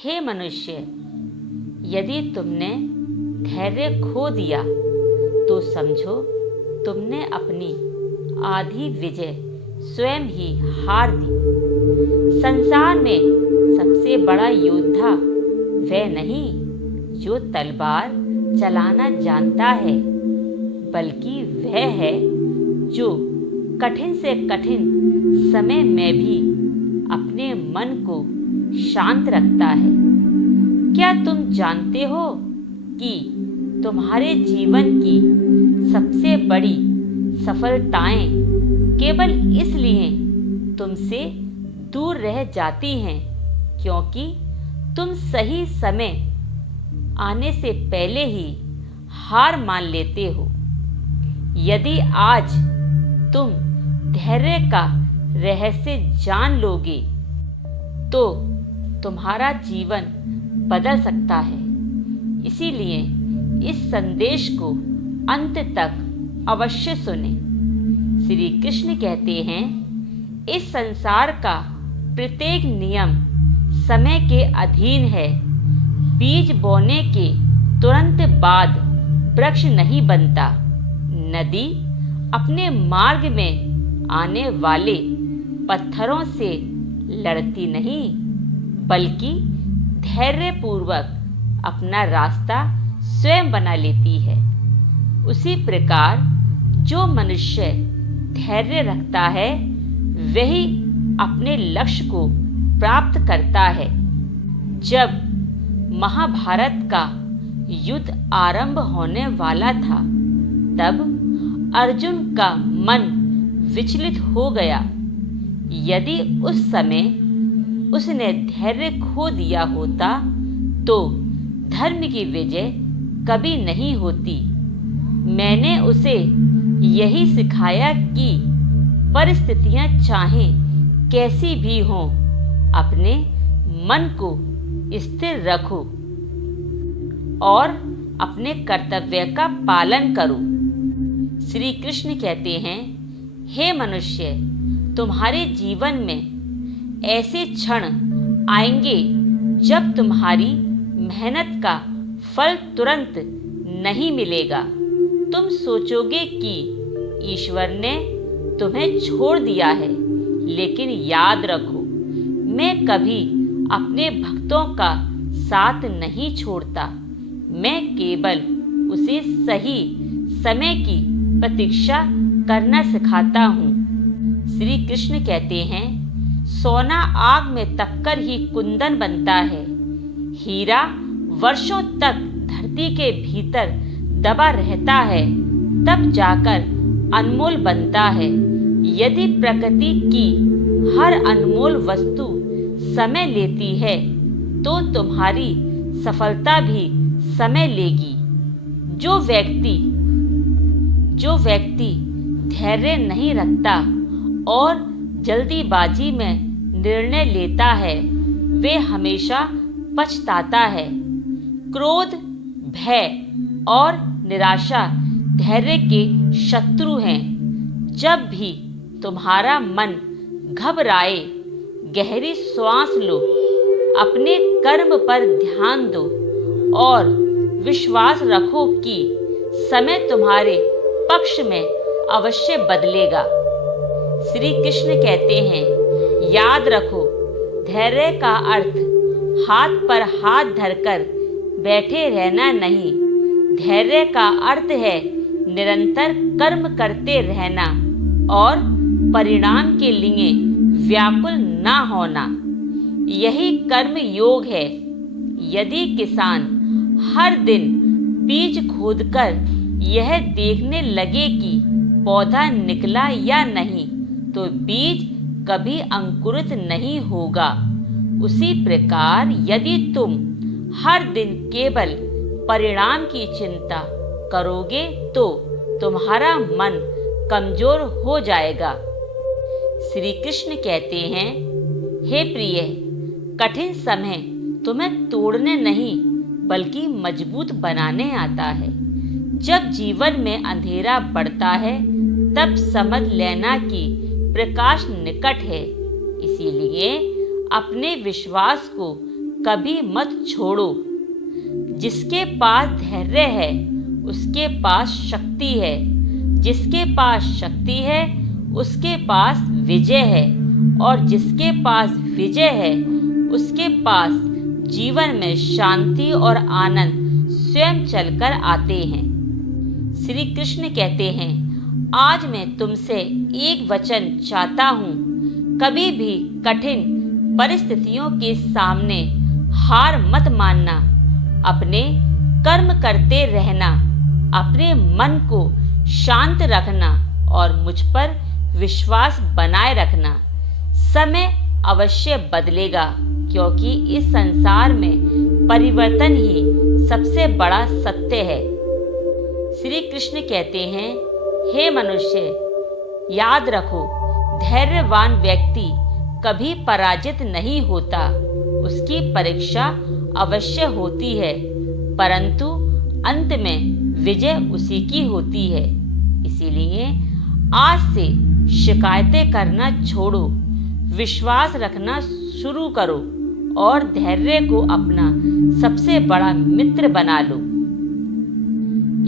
हे मनुष्य, यदि तुमने धैर्य खो दिया तो समझो तुमने अपनी आधी विजय स्वयं ही हार दी। संसार में सबसे बड़ा योद्धा वह नहीं जो तलवार चलाना जानता है, बल्कि वह है जो कठिन से कठिन समय में भी अपने मन को शांत रखता है। क्या तुम जानते हो कि तुम्हारे जीवन की सबसे बड़ी सफलताएं केवल इसलिए तुमसे दूर रह जाती हैं क्योंकि तुम सही समय आने से पहले ही हार मान लेते हो। यदि आज तुम धैर्य का रहस्य जान लोगे तो तुम्हारा जीवन बदल सकता है। इसीलिए इस संदेश को अंत तक अवश्य सुने। श्री कृष्ण कहते हैं, इस संसार का प्रत्येक नियम समय के अधीन है। बीज बोने के तुरंत बाद वृक्ष नहीं बनता। नदी अपने मार्ग में आने वाले पत्थरों से लड़ती नहीं, बल्कि धैर्यपूर्वक अपना रास्ता स्वयं बना लेती है। उसी प्रकार जो मनुष्य धैर्य रखता है वही अपने लक्ष्य को प्राप्त करता है। जब महाभारत का युद्ध आरंभ होने वाला था तब अर्जुन का मन विचलित हो गया। यदि उस समय उसने धैर्य खो दिया होता तो धर्म की विजय कभी नहीं होती। मैंने उसे यही सिखाया कि परिस्थितियां चाहे कैसी भी हों, अपने मन को स्थिर रखो और अपने कर्तव्य का पालन करो। श्री कृष्ण कहते हैं, हे मनुष्य, तुम्हारे जीवन में ऐसे क्षण आएंगे जब तुम्हारी मेहनत का फल तुरंत नहीं मिलेगा। तुम सोचोगे कि ईश्वर ने तुम्हें छोड़ दिया है, लेकिन याद रखो, मैं कभी अपने भक्तों का साथ नहीं छोड़ता। मैं केवल उसे सही समय की प्रतीक्षा करना सिखाता हूँ। श्री कृष्ण कहते हैं, सोना आग में तपकर ही कुंदन बनता है। हीरा वर्षों तक धरती के भीतर दबा रहता है, तब जाकर अनमोल बनता है। यदि प्रकृति की हर अनमोल वस्तु समय लेती है तो तुम्हारी सफलता भी समय लेगी। जो व्यक्ति धैर्य नहीं रखता और जल्दीबाजी में निर्णय लेता है वे हमेशा पछताता है। क्रोध, भय और निराशा धैर्य के शत्रु हैं। जब भी तुम्हारा मन घबराए, गहरी सांस लो, अपने कर्म पर ध्यान दो और विश्वास रखो कि समय तुम्हारे पक्ष में अवश्य बदलेगा। श्री कृष्ण कहते हैं, याद रखो, धैर्य का अर्थ हाथ पर हाथ धरकर बैठे रहना नहीं। धैर्य का अर्थ है निरंतर कर्म करते रहना और परिणाम के लिए व्याकुल ना होना। यही कर्म योग है। यदि किसान हर दिन बीज खोदकर यह देखने लगे कि पौधा निकला या नहीं तो बीज कभी अंकुरित नहीं होगा। उसी प्रकार यदि तुम हर दिन केवल परिणाम की चिंता करोगे तो तुम्हारा मन कमजोर हो जाएगा। श्री कृष्ण कहते हैं, हे प्रिय, कठिन समय तुम्हें तोड़ने नहीं बल्कि मजबूत बनाने आता है। जब जीवन में अंधेरा बढ़ता है तब समझ लेना कि प्रकाश निकट है। इसीलिए अपने विश्वास को कभी मत छोड़ो। जिसके पास धैर्य है उसके पास शक्ति है, जिसके पास शक्ति है उसके पास विजय है, और जिसके पास विजय है उसके पास जीवन में शांति और आनंद स्वयं चलकर आते हैं। श्री कृष्ण कहते हैं, आज मैं तुमसे एक वचन चाहता हूँ, कभी भी कठिन परिस्थितियों के सामने हार मत मानना, अपने कर्म करते रहना, अपने मन को शांत रखना और मुझ पर विश्वास बनाए रखना। समय अवश्य बदलेगा, क्योंकि इस संसार में परिवर्तन ही सबसे बड़ा सत्य है। श्री कृष्ण कहते हैं, हे मनुष्य, याद रखो, धैर्यवान व्यक्ति कभी पराजित नहीं होता। उसकी परीक्षा अवश्य होती है, परंतु अंत में विजय उसी की होती है। इसीलिए आज से शिकायतें करना छोड़ो, विश्वास रखना शुरू करो और धैर्य को अपना सबसे बड़ा मित्र बना लो।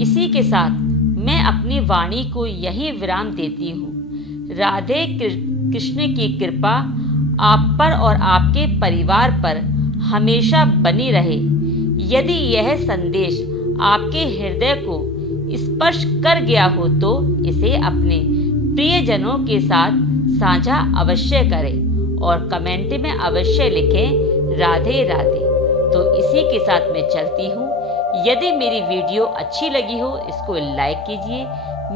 इसी के साथ मैं अपनी वाणी को यही विराम देती हूँ। राधे कृष्ण की कृपा आप पर और आपके परिवार पर हमेशा बनी रहे। यदि यह संदेश आपके हृदय को स्पर्श कर गया हो तो इसे अपने प्रियजनों के साथ साझा अवश्य करें और कमेंट में अवश्य लिखें राधे राधे। तो इसी के साथ मैं चलती हूँ। यदि मेरी वीडियो अच्छी लगी हो इसको लाइक कीजिए,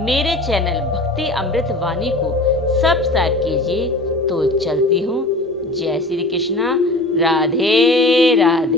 मेरे चैनल भक्ति अमृत वाणी को सब्सक्राइब कीजिए। तो चलती हूँ। जय श्री कृष्णा। राधे राधे।